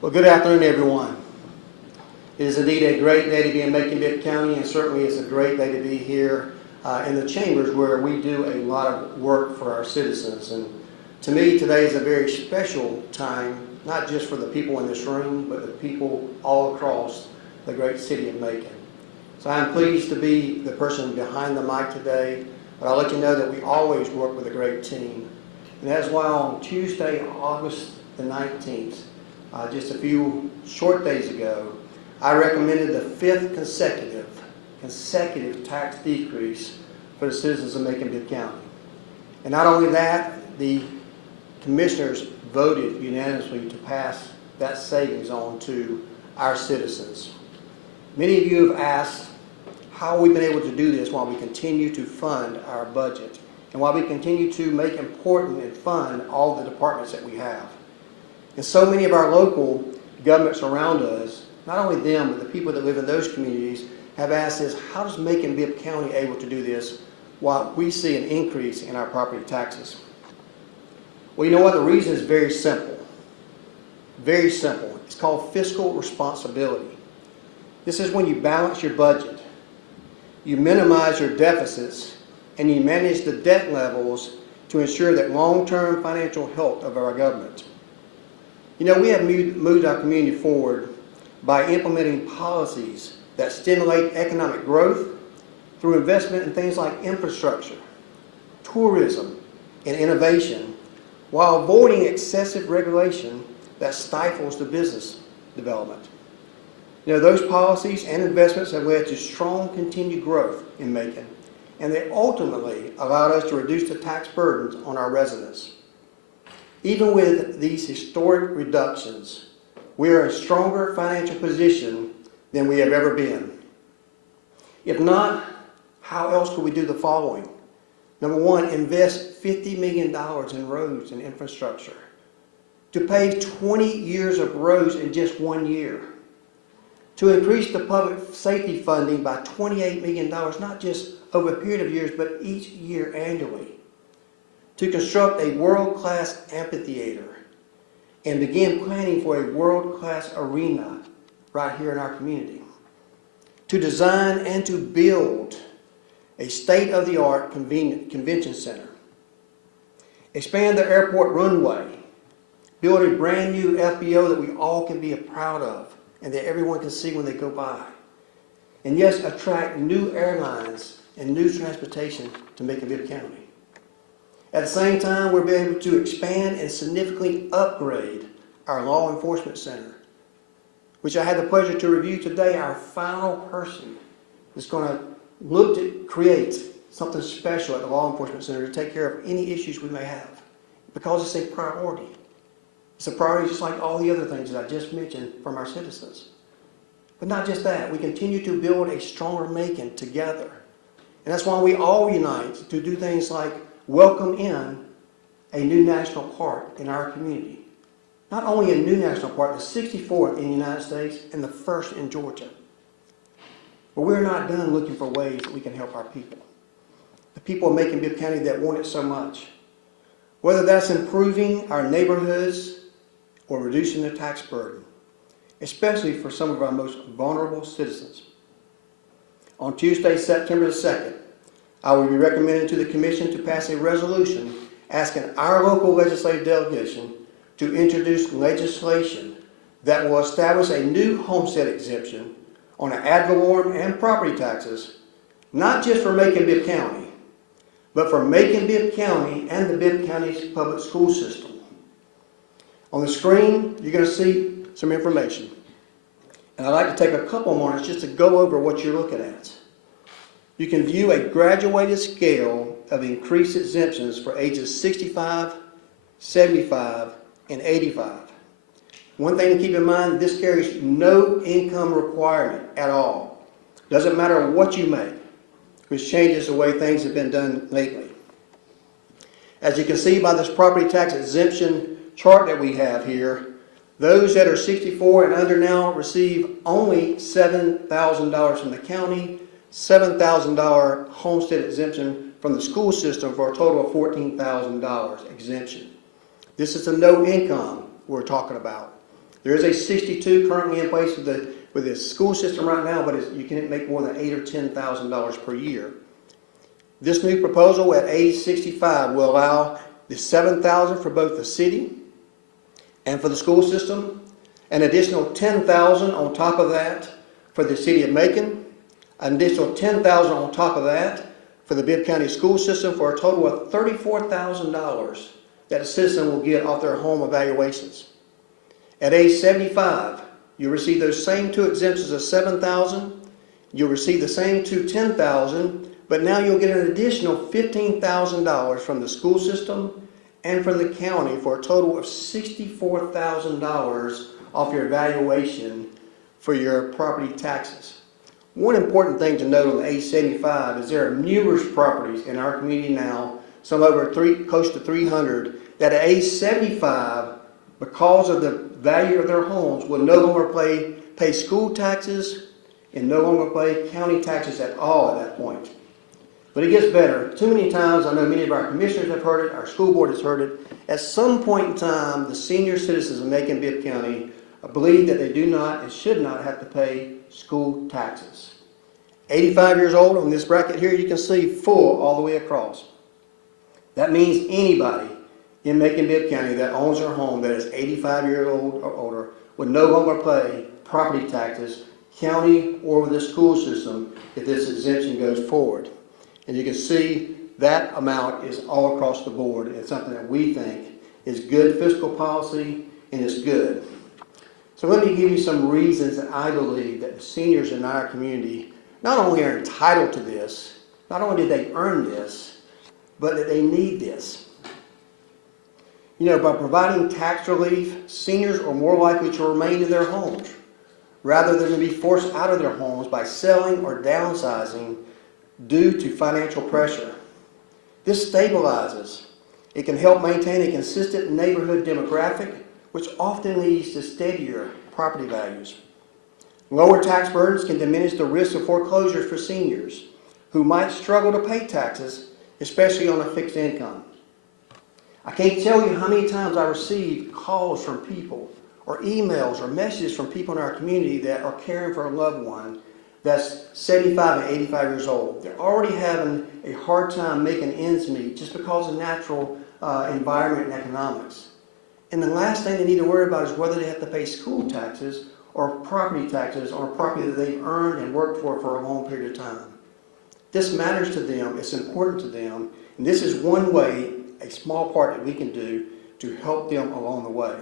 Well, good afternoon, everyone. It is indeed a great day to be in Macon County, and certainly it's a great day to be here in the chambers where we do a lot of work for our citizens. And to me, today is a very special time, not just for the people in this room, but the people all across the great city of Macon. So I'm pleased to be the person behind the mic today, but I'll let you know that we always work with a great team. And that's why on Tuesday, August the 19th, just a few short days ago, I recommended the 5th consecutive tax decrease for the citizens of Macon County. And not only that, the commissioners voted unanimously to pass that savings on to our citizens. Many of you have asked how we've been able to do this while we continue to fund our budget and while we continue to make important and fund all the departments that we have. And so many of our local governments around us, not only them, but the people that live in those communities, have asked us, how does Macon-Bibb County able to do this while we see an increase in our property taxes? Well, you know what? The reason is very simple. Very simple. It's called fiscal responsibility. This is when you balance your budget, you minimize your deficits, and you manage the debt levels to ensure that long-term financial health of our government. You know, we have moved our community forward by implementing policies that stimulate economic growth through investment in things like infrastructure, tourism, and innovation, while avoiding excessive regulation that stifles the business development. You know, those policies and investments have led to strong continued growth in Macon, and they ultimately allowed us to reduce the tax burdens on our residents. Even with these historic reductions, we are in a stronger financial position than we have ever been. If not, how else could we do the following? Number one, invest $50 million in roads and infrastructure, to pave 20 years of roads in just 1 year, to increase the public safety funding by $28 million, not just over a period of years, but each year annually, to construct a world-class amphitheater and begin planning for a world-class arena right here in our community, to design and to build a state-of-the-art convention center, expand the airport runway, build a brand new FBO that we all can be proud of and that everyone can see when they go by, and yes, attract new airlines and new transportation to Macon-Bibb County. At the same time, we'll be able to expand and significantly upgrade our law enforcement center, which I had the pleasure to review today. Our final person is going to look to create something special at the law enforcement center to take care of any issues we may have, because it's a priority. It's a priority just like all the other things that I just mentioned from our citizens. But not just that, we continue to build a stronger Macon together. And that's why we all unite to do things like welcome in a new national park in our community. Not only a new national park, the 64th in the United States and the 1st in Georgia. But we're not done looking for ways that we can help our people. The people of Macon-Bibb County that want it so much. Whether that's improving our neighborhoods or reducing the tax burden, especially for some of our most vulnerable citizens. On Tuesday, September the 2nd, I will be recommending to the Commission to pass a resolution asking our local legislative delegation to introduce legislation that will establish a new homestead exemption on ad valorem and property taxes, not just for Macon-Bibb County, but for Macon-Bibb County and the Bibb County's public school system. On the screen, you're going to see some information. And I'd like to take a couple moments just to go over what you're looking at. You can view a graduated scale of increased exemptions for ages 65, 75, and 85. One thing to keep in mind, this carries no income requirement at all. Doesn't matter what you make, which changes the way things have been done lately. As you can see by this property tax exemption chart that we have here, those that are 64 and under now receive only $7,000 from the county, $7,000 homestead exemption from the school system for a total of $14,000 exemption. This is a no income we're talking about. There is a 62 currently in place with the school system right now, but you can't make more than $8,000 or $10,000 per year. This new proposal at age 65 will allow the $7,000 for both the city and for the school system, an additional $10,000 on top of that for the city of Macon, an additional $10,000 on top of that for the Bibb County school system, for a total of $34,000 that a citizen will get off their home evaluations. At age 75, you'll receive those same two exemptions of $7,000. You'll receive the same two $10,000, but now you'll get an additional $15,000 from the school system and from the county, for a total of $64,000 off your evaluation for your property taxes. One important thing to note on age 75 is there are numerous properties in our community now, some close to 300, that at age 75, because of the value of their homes, will no longer pay school taxes and no longer pay county taxes at all at that point. But it gets better. Too many times, I know many of our commissioners have heard it, our school board has heard it. At some point in time, the senior citizens of Macon Bibb County believe that they do not and should not have to pay school taxes. 85 years old on this bracket here, you can see full all the way across. That means anybody in Macon Bibb County that owns their home that is 85 years old or older would no longer pay property taxes, county or with the school system, if this exemption goes forward. And you can see that amount is all across the board. It's something that we think is good fiscal policy, and it's good. So let me give you some reasons that I believe that the seniors in our community not only are entitled to this, not only did they earn this, but that they need this. You know, by providing tax relief, seniors are more likely to remain in their homes rather than to be forced out of their homes by selling or downsizing due to financial pressure. This stabilizes. It can help maintain a consistent neighborhood demographic, which often leads to steadier property values. Lower tax burdens can diminish the risk of foreclosures for seniors who might struggle to pay taxes, especially on a fixed income. I can't tell you how many times I receive calls from people or emails or messages from people in our community that are caring for a loved one that's 75 and 85 years old. They're already having a hard time making ends meet just because of natural environment and economics. And the last thing they need to worry about is whether they have to pay school taxes or property taxes on a property that they've earned and worked for a long period of time. This matters to them, it's important to them, and this is one way, a small part that we can do to help them along the way.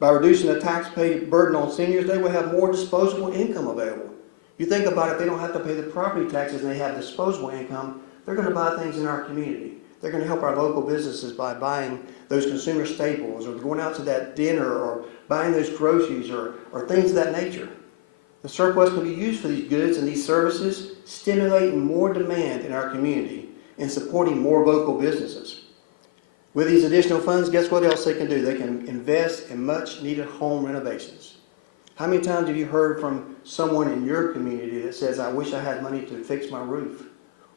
By reducing the tax burden on seniors, they will have more disposable income available. You think about it, if they don't have to pay the property taxes and they have disposable income, they're going to buy things in our community. They're going to help our local businesses by buying those consumer staples or going out to that dinner or buying those groceries or things of that nature. The surplus can be used for these goods and these services, stimulating more demand in our community and supporting more local businesses. With these additional funds, guess what else they can do? They can invest in much needed home renovations. How many times have you heard from someone in your community that says, I wish I had money to fix my roof,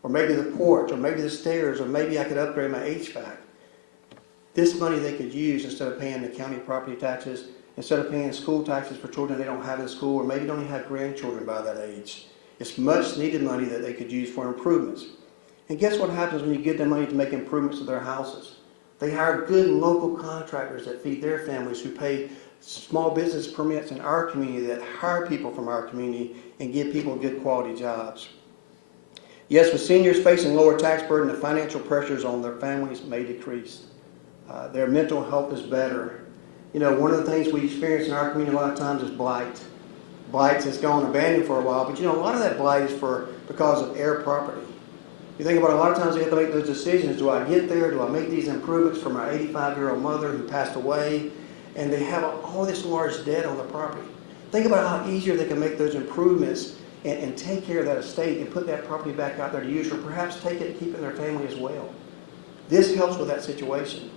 or maybe the porch, or maybe the stairs, or maybe I could upgrade my HVAC? This money they could use instead of paying the county property taxes, instead of paying school taxes for children they don't have in school, or maybe don't even have grandchildren by that age. It's much needed money that they could use for improvements. And guess what happens when you give them money to make improvements to their houses? They hire good local contractors that feed their families, who pay small business permits in our community, that hire people from our community and give people good quality jobs. Yes, with seniors facing lower tax burden, the financial pressures on their families may decrease. Their mental health is better. You know, one of the things we experience in our community a lot of times is blight. Blight has gone abandoned for a while, but you know, a lot of that blight is because of heir property. You think about it, a lot of times they have to make those decisions. Do I get there? Do I make these improvements for my 85-year-old mother who passed away? And they have all this large debt on the property. Think about how easier they can make those improvements and take care of that estate and put that property back out there to use, or perhaps take it and keep it in their family as well. This helps with that situation.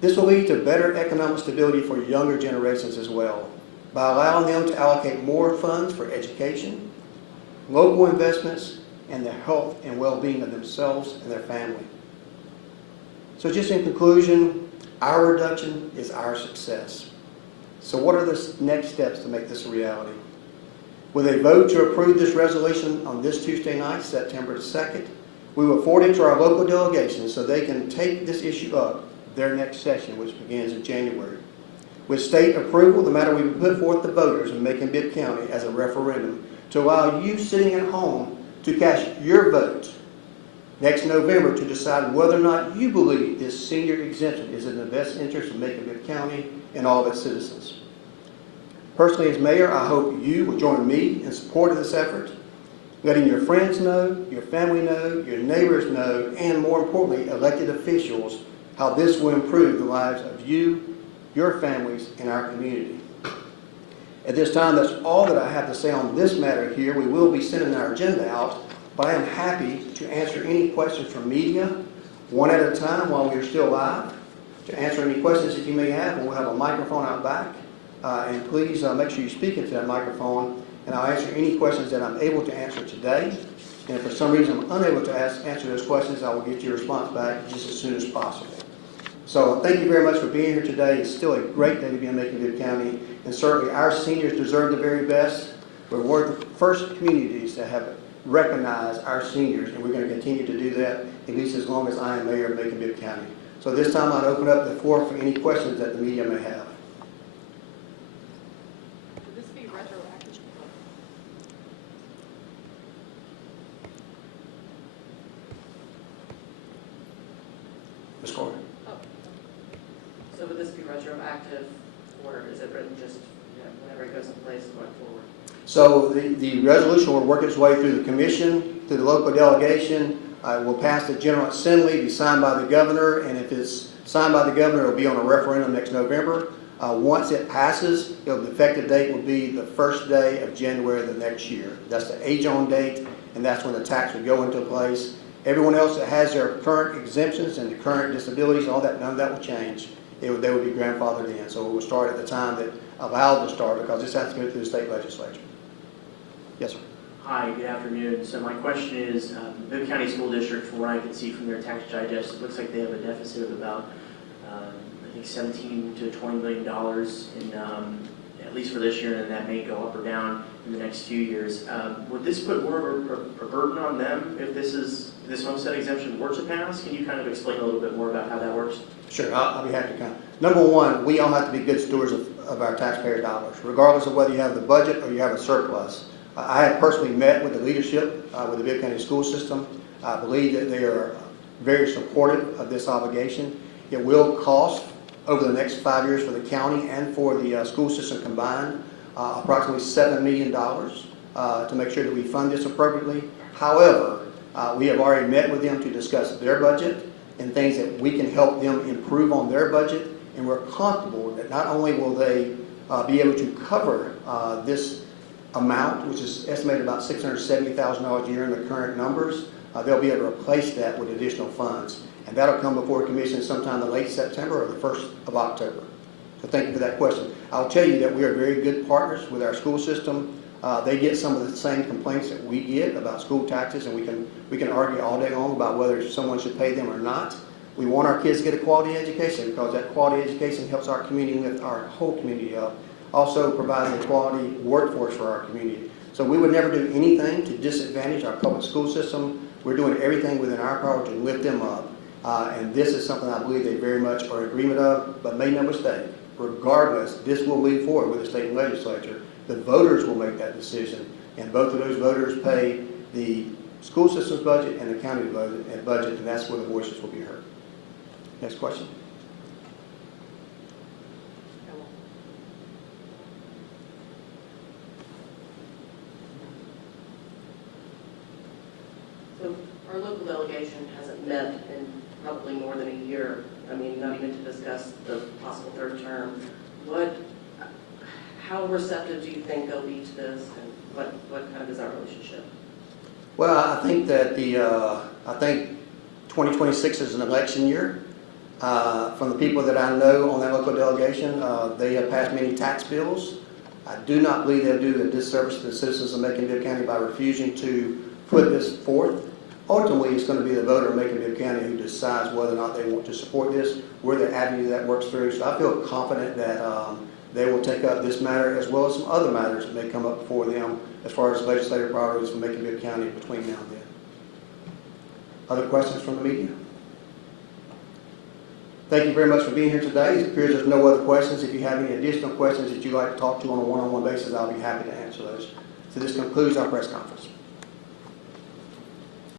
This will lead to better economic stability for younger generations as well, by allowing them to allocate more funds for education, local investments, and the health and well-being of themselves and their family. So just in conclusion, Our reduction is our success. So what are the next steps to make this a reality? With a vote to approve this resolution on this Tuesday night, September 2nd, we will forward it to our local delegation so they can take this issue up their next session, which begins in January. With state approval, the matter will be put forth to voters in Macon-Bibb County as a referendum to allow you sitting at home to cast your vote next November to decide whether or not you believe this senior exemption is in the best interest of Macon-Bibb County and all of its citizens. Personally, as mayor, I hope you will join me in support of this effort, letting your friends know, your family know, your neighbors know, and more importantly, elected officials, how this will improve the lives of you, your families, and our community. At this time, that's all that I have to say on this matter here. We will be sending our agenda out, but I am happy to answer any questions from media, one at a time while we are still live, to answer any questions that you may have, and we'll have a microphone out back. And please make sure you speak into that microphone, and I'll answer any questions that I'm able to answer today. And if for some reason I'm unable to answer those questions, I will get your response back just as soon as possible. So thank you very much for being here today. It's still a great day to be in Macon-Bibb County, and certainly our seniors deserve the very best. We're one of the first communities that have recognized our seniors, and we're going to continue to do that at least as long as I am mayor of Macon-Bibb County. So this time I'd open up the floor for any questions that the media may have. Would this be retroactive? Ms. Corey? So would this be retroactive, or is it written just, whenever it goes in place going forward? So the resolution will work its way through the commission, through the local delegation. It will pass the General Assembly, be signed by the governor, and if it's signed by the governor, it will be on a referendum next November. Once it passes, the effective date will be the first day of January of the next year. That's the age-on date, and that's when the tax would go into place. Everyone else that has their current exemptions and the current disabilities, all that, none of that will change. They would be grandfathered in. So it will start at the time that allowed to start, because this has to go through the state legislature. Yes, sir. Hi, good afternoon. So my question is, Bibb County School District, from what I can see from their tax digest, it looks like they have a deficit of about, I think, $17 to $20 million in, at least for this year, and that may go up or down in the next few years. Would this put more of a burden on them if this homestead exemption were to pass? Can you kind of explain a little bit more about how that works? Sure, I'll be happy to comment. Number one, we all have to be good stewards of our taxpayer dollars, regardless of whether you have the budget or you have a surplus. I have personally met with the leadership with the Bibb County school system. I believe that they are very supportive of this obligation. It will cost over the next 5 years for the county and for the school system combined approximately $7 million to make sure that we fund this appropriately. However, we have already met with them to discuss their budget and things that we can help them improve on their budget, and we're comfortable that not only will they be able to cover this amount, which is estimated about $670,000 a year in the current numbers, they'll be able to replace that with additional funds. And that'll come before the commission sometime in late September or the 1st of October. So thank you for that question. I'll tell you that we are very good partners with our school system. They get some of the same complaints that we get about school taxes, and we can argue all day long about whether someone should pay them or not. We want our kids to get a quality education because that quality education helps our community lift our whole community up. Also provides a quality workforce for our community. So we would never do anything to disadvantage our public school system. We're doing everything within our power to lift them up. And this is something I believe they very much are in agreement of, but make no mistake, regardless, this will move forward with the state legislature. The voters will make that decision, and both of those voters pay the school system's budget and the county budget, and that's where the voices will be heard. Next question. So our local delegation hasn't met in probably more than a year. I mean, not even to discuss the possible third term. How receptive do you think they'll be to this, and what kind of is our relationship? Well, I think that 2026 is an election year. From the people that I know on that local delegation, they have passed many tax bills. I do not believe they'll do a disservice to the citizens of Macon-Bibb County by refusing to put this forth ultimately, it's going to be the voter in Macon County who decides whether or not they want to support this, where the avenue that works through. So I feel confident that they will take up this matter as well as some other matters that may come up before them as far as legislative priorities for Macon County between now and then. Other questions from the media? Thank you very much for being here today. It appears there's no other questions. If you have any additional questions that you'd like to talk to on a one-on-one basis, I'll be happy to answer those. So this concludes our press conference.